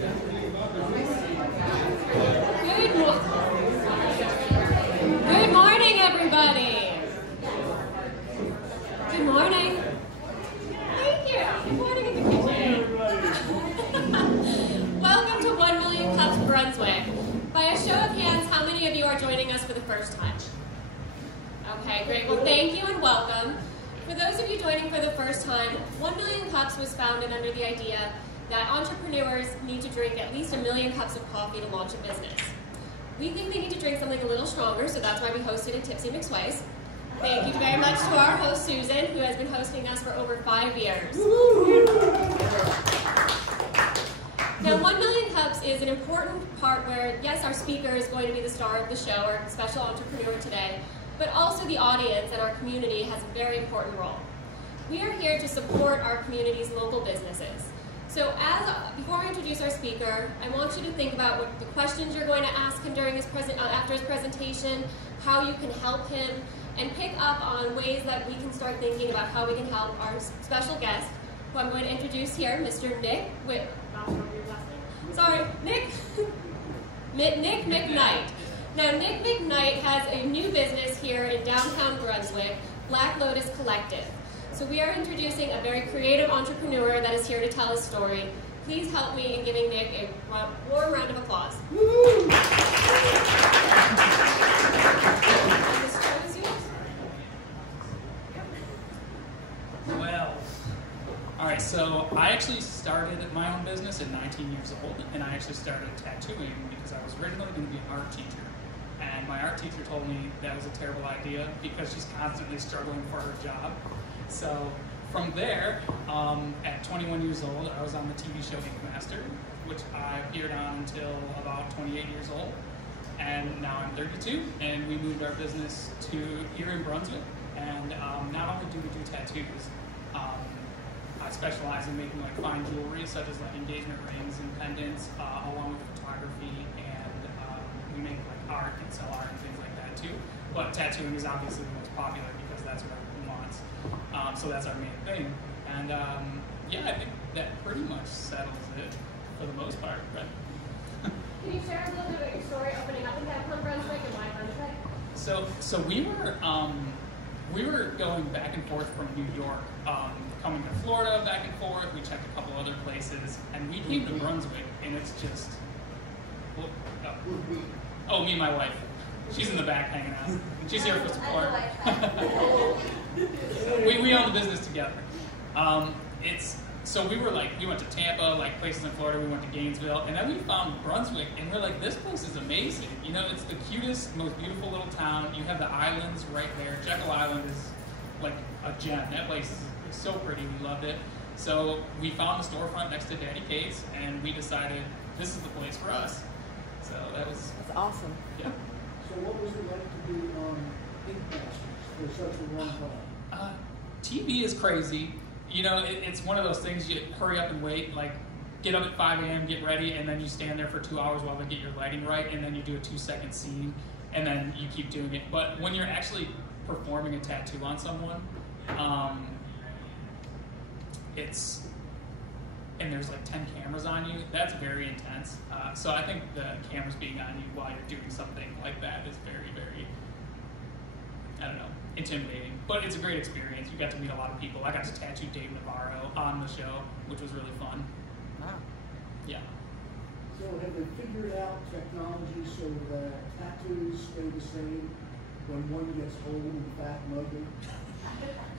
Good morning, everybody. Good morning. Thank you. Good morning in the kitchen. Welcome to 1 Million Cups Brunswick. By a show of hands, how many of you are joining us for the first time? Okay, great. Well, thank you and welcome. For those of you joining for the first time, 1 Million Cups was founded under the idea that entrepreneurs need to drink at least 1 million cups of coffee to launch a business. We think they need to drink something a little stronger, so that's why we hosted at Tipsy McSway's. Thank you very much to our host, Susan, who has been hosting us for over 5 years. Now, 1 Million Cups is an important part where, yes, our speaker is going to be the star of the show, our special entrepreneur today, but also the audience and our community has a very important role. We are here to support our community's local businesses. So before I introduce our speaker, I want you to think about what the questions you're going to ask him during after his presentation, how you can help him, and pick up on ways that we can start thinking about how we can help our special guest, who I'm going to introduce here, Mr. Nick Nick McKnight. Now, Nick McKnight has a new business here in downtown Brunswick, Black Lotus Collective. So we are introducing a very creative entrepreneur that is here to tell his story. Please help me in giving Nick a warm round of applause. Well, all right, so I actually started my own business at 19 years old, and I actually started tattooing because I was originally going to be an art teacher. And my art teacher told me that was a terrible idea because she's constantly struggling for her job. So from there, at 21 years old, I was on the TV show McMaster, which I appeared on until about 28 years old. And now I'm 32, and we moved our business to here in Brunswick. And not only do we do tattoos, I specialize in making like fine jewelry, such as like engagement rings and pendants, along with photography, and we make like art and sell art and things like that too. But tattooing is obviously the most popular because that's what everyone wants. So that's our main thing. And yeah, I think that pretty much settles it for the most part. But can you share a little bit about your story opening up in downtown Brunswick and why Brunswick? So we were going back and forth from New York, coming to Florida back and forth. We checked a couple other places, and we came to Brunswick, and it's just oh, me and my wife. She's in the back hanging out. She's here for support. we own the business together. So we went to Tampa, like places in Florida. We went to Gainesville, and then we found Brunswick, and we're like, this place is amazing. You know, it's the cutest, most beautiful little town. You have the islands right there. Jekyll Island is like a gem. That place is so pretty. We loved it. So we found the storefront next to Daddy Kate's, and we decided this is the place for us. So that's awesome. Yeah. So what was it like to be on Ink Masters for such a long time? TV is crazy. You know, it's one of those things you hurry up and wait, like get up at 5 a.m., get ready, and then you stand there for 2 hours while they get your lighting right, and then you do a 2-second scene, and then you keep doing it. But when you're actually performing a tattoo on someone, and there's like 10 cameras on you, that's very intense. So I think the cameras being on you while you're doing something like that is very, very, I don't know, intimidating. But it's a great experience. You got to meet a lot of people. I got to tattoo Dave Navarro on the show, which was really fun. Wow. Yeah. So have they figured out technology so that tattoos stay the same when one gets old and fat and ugly?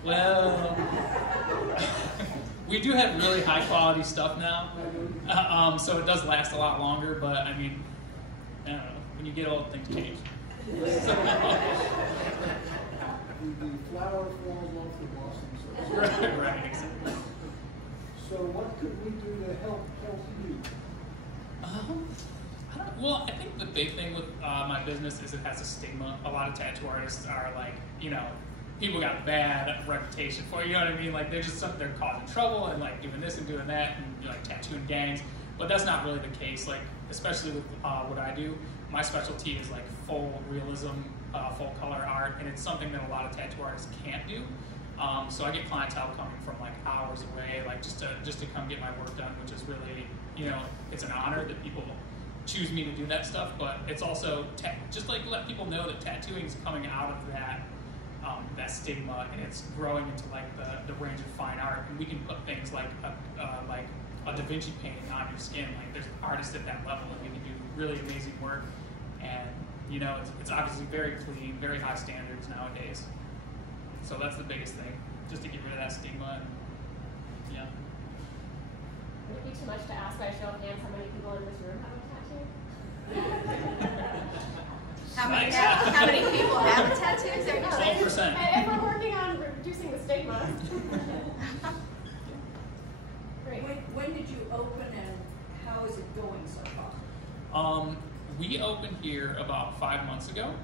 Well, we do have really high quality stuff now, so it does last a lot longer, but I mean, I don't know, when you get old, things change. The flower falls off the blossom. Right, exactly. So what could we do to help you? Well, I think the big thing with my business is it has a stigma. A lot of tattoo artists are like, you know, people got a bad reputation for it, you know what I mean? Like they're causing trouble and like doing this and doing that and like tattooing gangs. But that's not really the case. Like, especially with what I do, my specialty is like full realism, full color art, and it's something that a lot of tattoo artists can't do. So I get clientele coming from like hours away, like just to come get my work done, which is really it's an honor that people choose me to do that stuff, but it's also just like let people know that tattooing is coming out of that stigma, and it's growing into like the range of fine art, and we can put things like a Da Vinci painting on your skin. Like there's artists at that level, and we can do really amazing work, and it's obviously very clean, very high standards nowadays. So that's the biggest thing, just to get rid of that stigma. And yeah. Would it be too much to ask by a show of hands how many people in this room have a tattoo? How many people have a tattoo? Is there 12%. And we're working on reducing the stigma. Great. When did you open, and how is it going so far? We opened here about 5 months ago.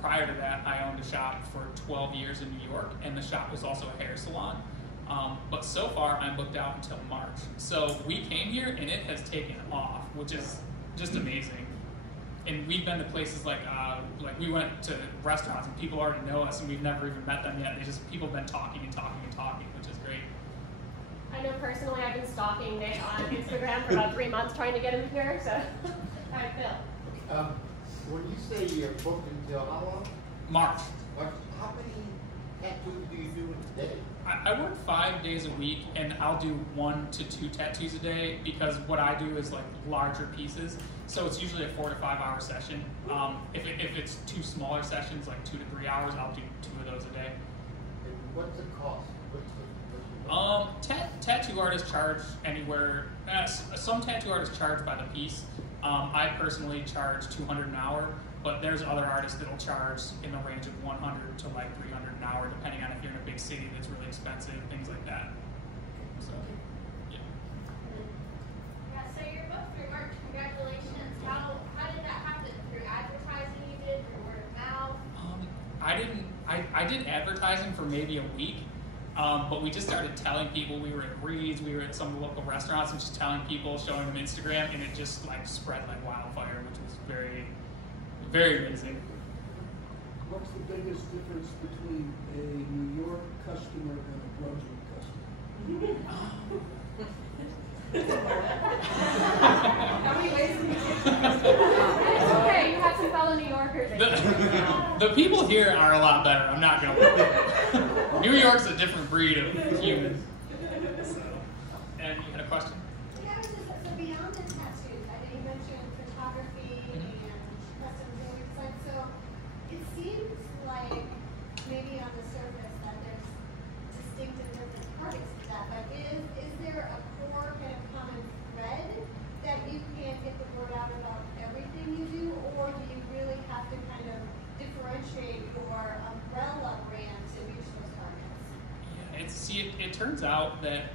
Prior to that, I owned a shop for 12 years in New York, and the shop was also a hair salon. But so far, I'm booked out until March. So we came here, and it has taken off, which is just amazing. And we've been to places like we went to restaurants, and people already know us, and we've never even met them yet. People have been talking and talking and talking, which is great. I know personally I've been stalking Nick on Instagram for about 3 months trying to get him here, so. All right, Phil. When you say you're booked until how long? March. How many tattoos do you do in a day? I work 5 days a week, and I'll do 1 to 2 tattoos a day, because what I do is like larger pieces. So it's usually a 4 to 5 hour session. If it's 2 smaller sessions, like 2 to 3 hours, I'll do 2 of those a day. And what's the cost? Tattoo artists charge anywhere. Some tattoo artists charge by the piece. I personally charge $200 an hour, but there's other artists that'll charge in the range of $100 to like $300 an hour, depending on if you're in a big city that's really expensive, things like that. So, yeah. Yeah, so you're booked through March. Congratulations. How did that happen? Through advertising you did, through word of mouth? I did advertising for maybe a week, but we just started telling people. We were at Reed's, we were at some of the local restaurants, and just telling people, showing them Instagram, and it just like spread like wildfire, which was very, very amazing. What's the biggest difference between a New York customer and a Brunswick customer? How many ways can you It's okay, you have some fellow New Yorkers. The people here are a lot better, I'm not going to lie. New York's a different breed of human. So, and you had a question? Yeah, I was just, so beyond the tattoos, I know you mentioned photography and custom jewelry design, so it seems like maybe on the surface that there's distinct and different parts to that, but is there a core kind of common thread that you can get the word out about everything you do, or do you really have to kind of differentiate your umbrella brand to reach those targets? Yeah, it turns out that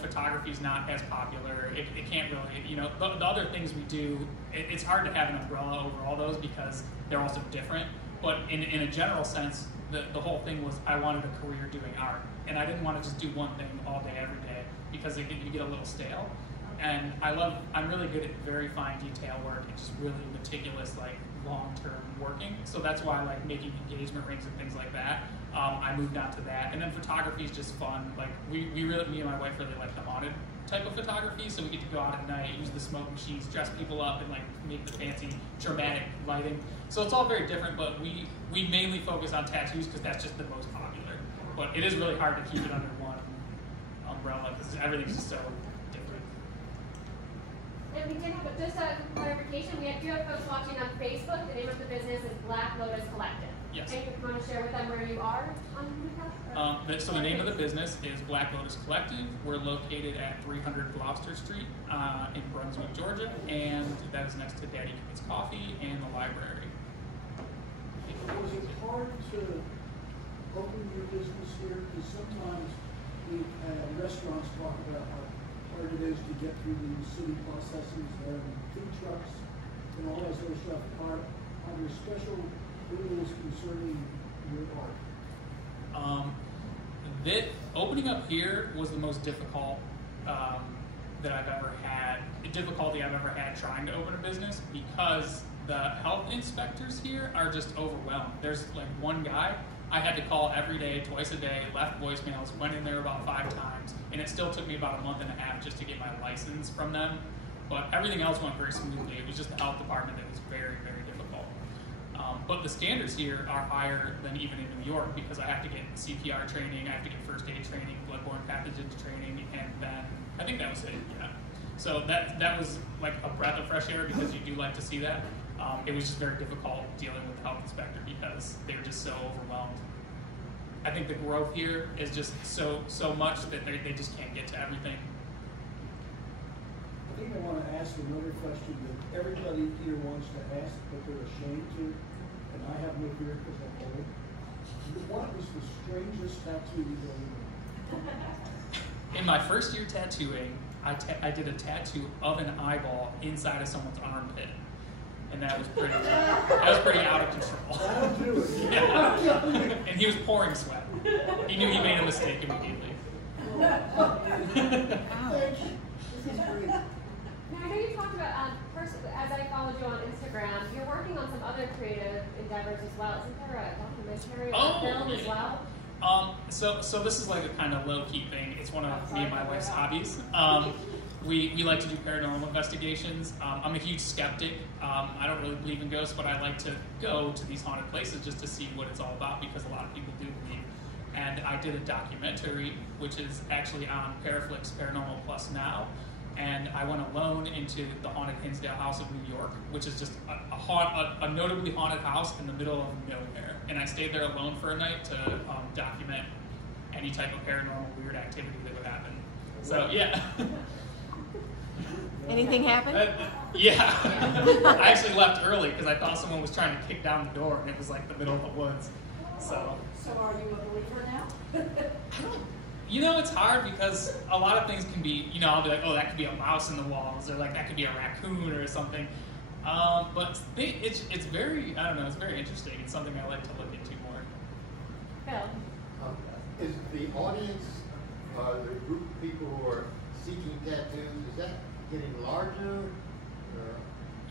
photography is not as popular. It can't really, the other things we do, it's hard to have an umbrella over all those because they're also different. But in a general sense, the whole thing was I wanted a career doing art, and I didn't want to just do one thing all day every day because you get a little stale. And I'm really good at very fine detail work and just really meticulous, like long-term working. So that's why I like making engagement rings and things like that. I moved on to that. And then photography is just fun. Like me and my wife really like the haunted type of photography. So we get to go out at night, use the smoke machines, dress people up, and like make the fancy dramatic lighting. So it's all very different, but we mainly focus on tattoos because that's just the most popular. But it is really hard to keep it under one umbrella because everything's just so different. And we did have just a clarification. We do have folks watching on Facebook. The name of the business is Black Lotus Collective. Yes. And you want to share with them where you are on Newcastle? So the name of the business is Black Lotus Collective. We're located at 300 Gloucester Street in Brunswick, Georgia, and that is next to Daddy Kids Coffee and the library. Was it hard to open your business here? Because sometimes restaurants talk about how hard it is to get through the city processes and food trucks and all that sort of stuff. Are there special rules concerning your art? Opening up here was the most difficult difficulty I've ever had trying to open a business because the health inspectors here are just overwhelmed. There's like one guy I had to call every day, twice a day, left voicemails, went in there about 5 times, and it still took me about a month and a half just to get my license from them. But everything else went very smoothly. It was just the health department that was very, very difficult. But the standards here are higher than even in New York because I have to get CPR training, I have to get first aid training, bloodborne pathogens training, and then I think that was it, yeah. So that was like a breath of fresh air because you do like to see that. It was just very difficult dealing with the health inspector because they were just so overwhelmed. I think the growth here is just so much that they just can't get to everything. I think I want to ask another question that everybody here wants to ask, but they're ashamed to, and I have no fear because I'm old. What is the strangest tattoo you've ever done? In my first year tattooing, I did a tattoo of an eyeball inside of someone's armpit, and that was pretty out of control. That'll do it. Yeah. And he was pouring sweat. He knew he made a mistake immediately. Thanks. This is great. Now, I know you talked about, as I followed you on Instagram, you're working on some other creative endeavors as well. Isn't there a documentary or film as well? So this is like a kind of low-key thing. It's one of me and my wife's hobbies. We like to do paranormal investigations. I'm a huge skeptic. I don't really believe in ghosts, but I like to go to these haunted places just to see what it's all about because a lot of people do believe. And I did a documentary, which is actually on Paraflix Paranormal Plus now. And I went alone into the haunted Hinsdale House of New York, which is just a notably haunted house in the middle of nowhere. And I stayed there alone for a night to document any type of paranormal weird activity that would happen. So yeah. Anything happen? Yeah. I actually left early because I thought someone was trying to kick down the door, and it was like the middle of the woods. So are you a believer now? You know, it's hard because a lot of things can be, I'll be like, oh, that could be a mouse in the walls, or like that could be a raccoon or something. But it's very, I don't know, it's very interesting. It's something I like to look into more. Phil? Is the audience, the group of people who are seeking tattoos, is that getting larger?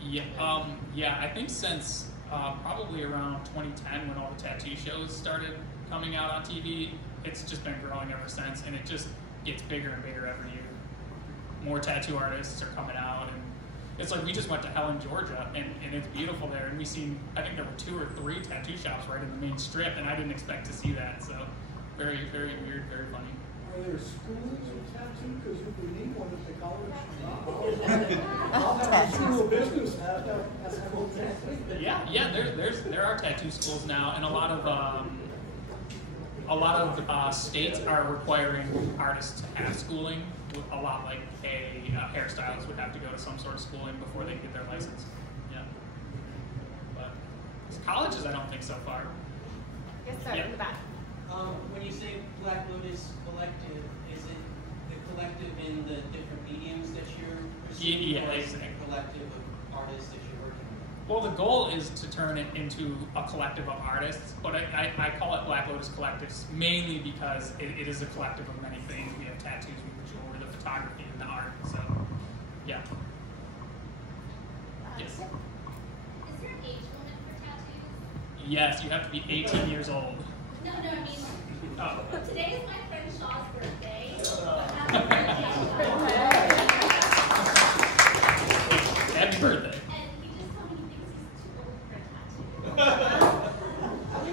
Yeah, I think since probably around 2010 when all the tattoo shows started coming out on TV, it's just been growing ever since, and it just gets bigger and bigger every year. More tattoo artists are coming out, and it's like we just went to Helen, Georgia, and it's beautiful there, and we seen, I think there were 2 or 3 tattoo shops right in the main strip, and I didn't expect to see that, so very, very weird, very funny. Are there schools of tattoo? Because if we need one at the college, I'll have a school of business have tattoo. Yeah, there are tattoo schools now, and a lot of states are requiring artists to have schooling. A lot like a hairstylist would have to go to some sort of schooling before they get their license. Yeah, but colleges, I don't think so far. Yes, sir, in the back. When you say Black Lotus Collective, is it the collective in the different mediums that you're pursuing? Yeah, or is it exactly. a collective of artists that you're working with? Well, the goal is to turn it into a collective of artists, but I call it Black Lotus Collectives mainly because it is a collective of many things. We have tattoos, we have jewelry, the photography, and the art. So, yeah. Yes. Is there an age limit for tattoos? Yes, you have to be 18 years old. No, I mean, Oh. today is my friend Shaw's birthday. Happy birthday. Happy birthday. And he just told me he thinks he's too old for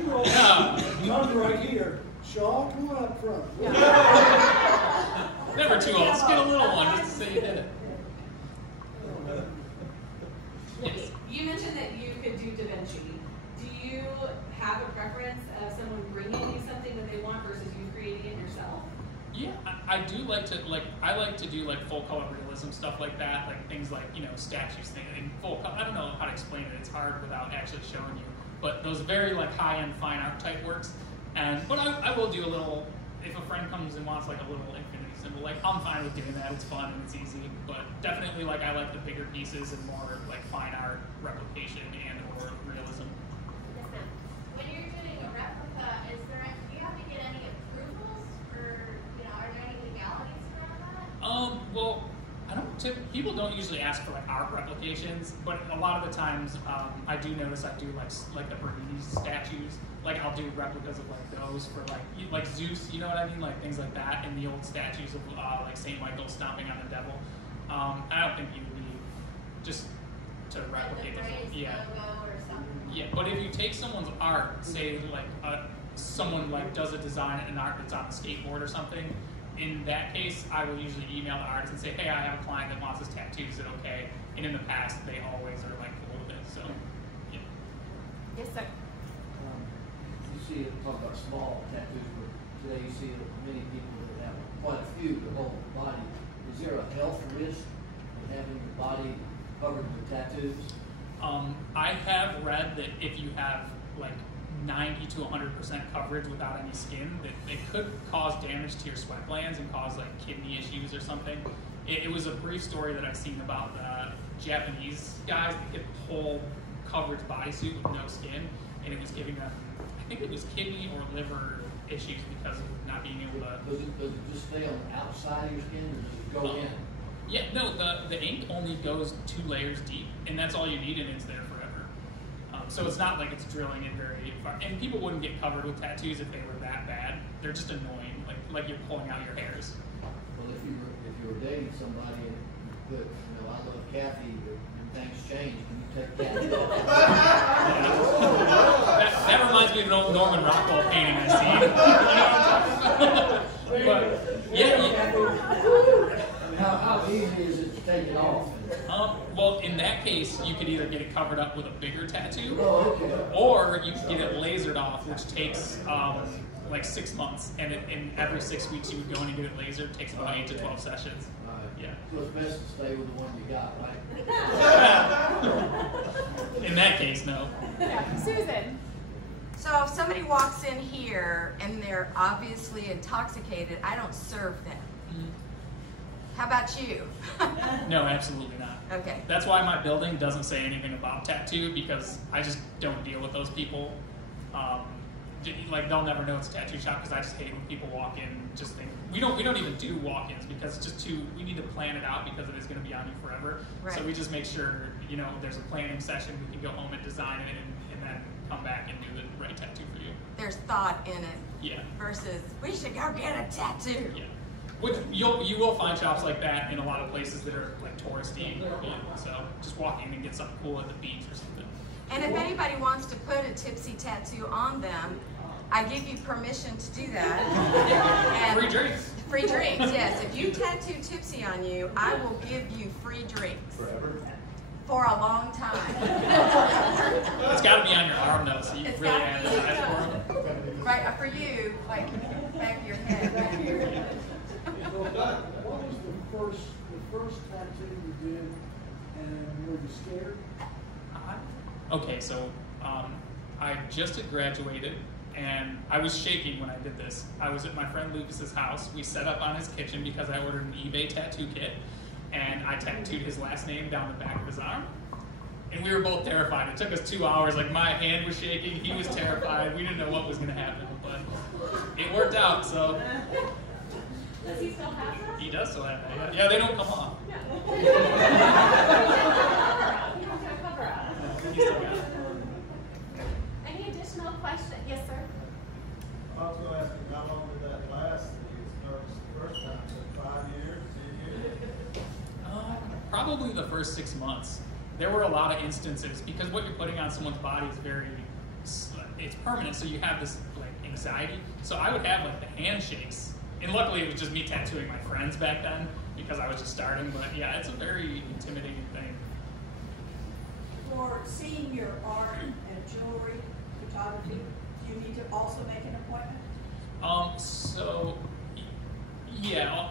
a tattoo. Come right here. Shaw, come on up front. Never too old. Just get a little one just to say you did it. Yes. You mentioned that you could do Da Vinci. Do you have a preference of someone bringing you something that they want versus you creating it yourself? Yeah, I do like to I like to do like full color realism stuff like that, like things like statues thing in full color. I don't know how to explain it. It's hard without actually showing you. But those very like high end fine art type works. But I will do a little if a friend comes and wants like a little infinity symbol. Like I'm fine with doing that. It's fun and it's easy. But definitely like I like the bigger pieces and more like fine art replication and or realism. Yes, ma'am. When you're doing a replica, do you have to get any approvals, or are there any legalities around that? Well, I don't people don't usually ask for like art replications, but a lot of the times I do notice I do like the Bernese statues. Like I'll do replicas of like those for like Zeus, you know what I mean, like things like that, and the old statues of like Saint Michael stomping on the devil. I don't think you would need just to replicate those. Yeah. Yeah, but if you take someone's art, say like someone like does a design and art that's on a skateboard or something, in that case, I will usually email the artist and say, hey, I have a client that wants this tattoo, is it okay? And in the past, they always are like cool with it, so, yeah. Yes, sir. You see it, talk about small tattoos, but today you see many people that have quite a few, the whole body. Is there a health risk with having your body covered with tattoos? I have read that if you have like 90 to 100% coverage without any skin, that it could cause damage to your sweat glands and cause like kidney issues or something. It was a brief story that I seen about the Japanese guys that get the whole coverage bodysuit with no skin, and it was giving them, I think it was kidney or liver issues because of not being able to. Does it just stay on the outside of your skin, or does it go in? Yeah, no, the ink only goes 2 layers deep, and that's all you need, and it's there forever. So it's not like it's drilling in very far. And people wouldn't get covered with tattoos if they were that bad. They're just annoying, like you're pulling out your hairs. Well, if you were dating somebody and you put, I love Kathy, but things change, can you take Kathy off? that reminds me of an old Norman Rockwell painting I see. You know what I'm talking about? But, yeah. How easy is it to take it off? Well, in that case, you could either get it covered up with a bigger tattoo, okay. Or you could get it lasered off, which takes like 6 months, and every 6 weeks you would go in and get it lasered. It takes about 8 to 12 sessions. Yeah. So it's best to stay with the one you got, right? In that case, no. Yeah. Susan. So if somebody walks in here and they're obviously intoxicated, I don't serve them. How about you? No, absolutely not. Okay. That's why my building doesn't say anything about tattoo, because I just don't deal with those people. Like they'll never know it's a tattoo shop, because I just hate when people walk in and just think we don't even do walk-ins, because it's just we need to plan it out, because it is going to be on you forever. Right. So we just make sure there's a planning session, we can go home and design it and then come back and do the right tattoo for you. There's thought in it. Yeah. Versus we should go get a tattoo. Yeah. Which you will find shops like that in a lot of places that are like touristy. So just walk in and get something cool at the beach or something. And if anybody wants to put a Tipsy tattoo on them, I give you permission to do that. And free drinks. Free drinks, yes. If you tattoo Tipsy on you, I will give you free drinks. Forever? For a long time. It's got to be on your arm though, so you It's really gotta be, advertise for them. Right, for you, like back of your head. What was the first tattoo you did, and were you scared? Okay, so I just had graduated, and I was shaking when I did this. I was at my friend Lucas's house. We set up on his kitchen because I ordered an eBay tattoo kit, and I tattooed his last name down the back of his arm. And we were both terrified. It took us 2 hours. Like, my hand was shaking. He was terrified. We didn't know what was going to happen, but it worked out, so. Does he still have that? He does still have that. Yeah, they don't come off. Any additional questions? Yes, sir. I was going to ask you, how long did that last? You started the first time, so 5 years, 10 years? Probably the first 6 months. There were a lot of instances, because what you're putting on someone's body is it's permanent, so you have this like anxiety. So I would have like the handshakes. And luckily it was just me tattooing my friends back then, because I was just starting, but yeah, it's a very intimidating thing. For seeing your art and jewelry, photography, do you need to also make an appointment? Yeah,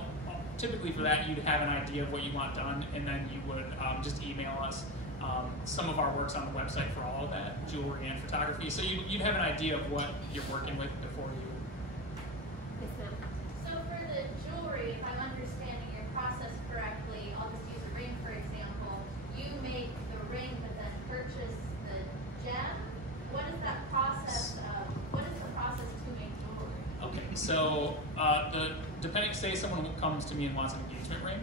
typically for that you'd have an idea of what you want done, and then you would just email us. Some of our work's on the website for all of that, jewelry and photography, so you'd have an idea of what you're working with before you. Yes, ma'am. So for the jewelry, if I'm understanding your process correctly, I'll just use a ring for example. You make the ring but then purchase the gem. What is that process of? What is the process to make jewelry? Okay, so depending, say someone comes to me and wants an engagement ring,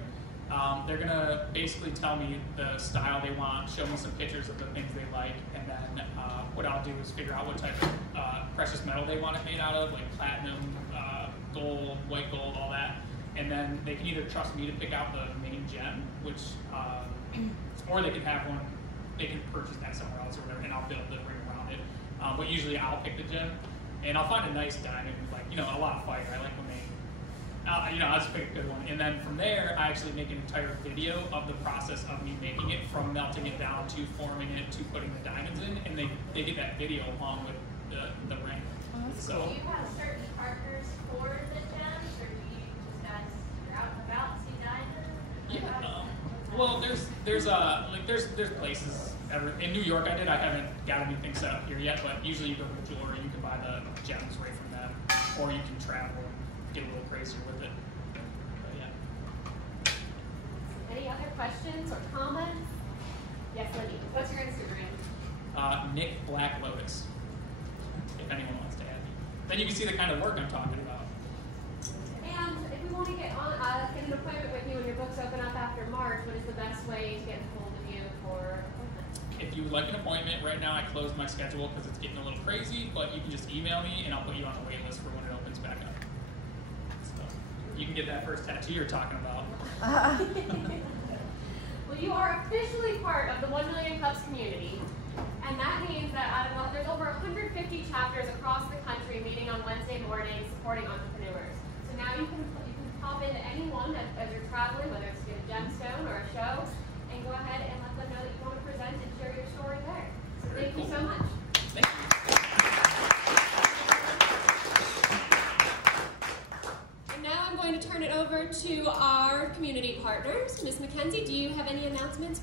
They're gonna basically tell me the style they want, show me some pictures of the things they like, and then what I'll do is figure out what type of precious metal they want it made out of, like platinum, gold, white gold, all that. And then they can either trust me to pick out the main gem, which, or they can have one, they can purchase that somewhere else or whatever, and I'll build the ring around it. But usually I'll pick the gem, and I'll find a nice diamond with, like, a lot of fire. I like when they, I'll just pick a good one. And then from there, I actually make an entire video of the process of me making it, from melting it down to forming it to putting the diamonds in, and they get that video along with the ring. So. Do you have certain partners for the gems, or do you just guys, you're out and about, see diamonds? Yeah. Well, there's places. In New York, I haven't got anything set up here yet, but usually you go to the jeweler, you can buy the gems right from them, or you can travel and get a little crazier with it. But yeah. Any other questions or comments? Yes, Libby. What's your Instagram? Nick Black Lotus. If anyone wants to add me, then you can see the kind of work I'm talking about. And if we want to get an appointment with you when your books open up after March, what is the best way to get hold of you for appointments? If you would like an appointment, right now I closed my schedule because it's getting a little crazy, but you can just email me and I'll put you on the wait list for when it opens back up. So you can get that first tattoo you're talking about. Well, you are officially part of the 1 Million Cups community, and that means that there's over 150 chapters across the country meeting on Wednesday mornings supporting entrepreneurs. So now you can pop into any one as you're traveling, whether it's to get a gemstone or a show, and go ahead and let them know that you want to present and share your story there. So thank you so much. Thank you. And now I'm going to turn it over to our community partners. Ms. Mackenzie, do you have any announcements